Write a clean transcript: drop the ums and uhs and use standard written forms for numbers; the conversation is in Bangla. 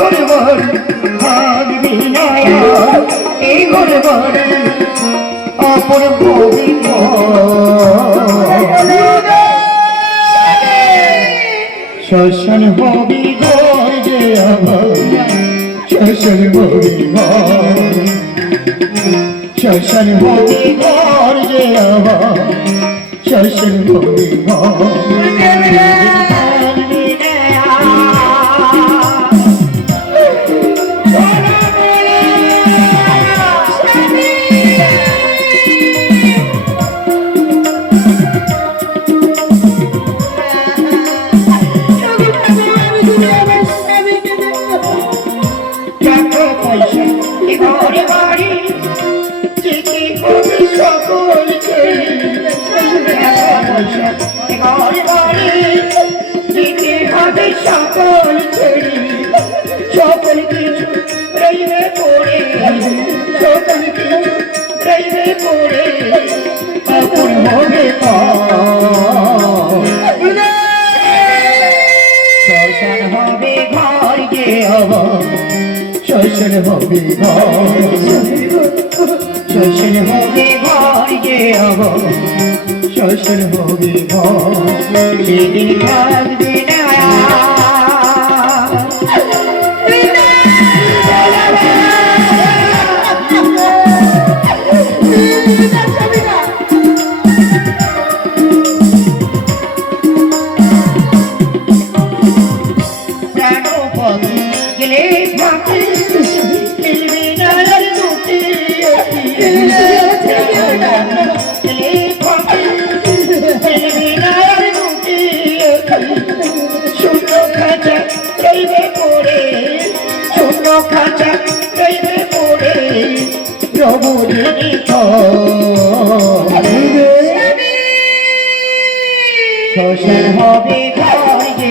ঘরে বাড়ি থাকবি না এই ঘরে বাড়ি অপর ভবি শ্মশান হবি ঘর যে আমার শ্মশান হবি ঘর শ্মশান হবি ঘর যে আমার শ্মশান হবি ঘর সকল ছেড়ে সকল কিছু রইবে পড়ে সকল কিছু রইবে পড়ে আপন হবে শ্মশান হবে ঘর যে হব শ্মশান হবে ঘর শ্মশান হবে ঘর যে হব শ্মশান হবে ঘর সেদিন থাকবে না শ্মশান হবে ঘর যে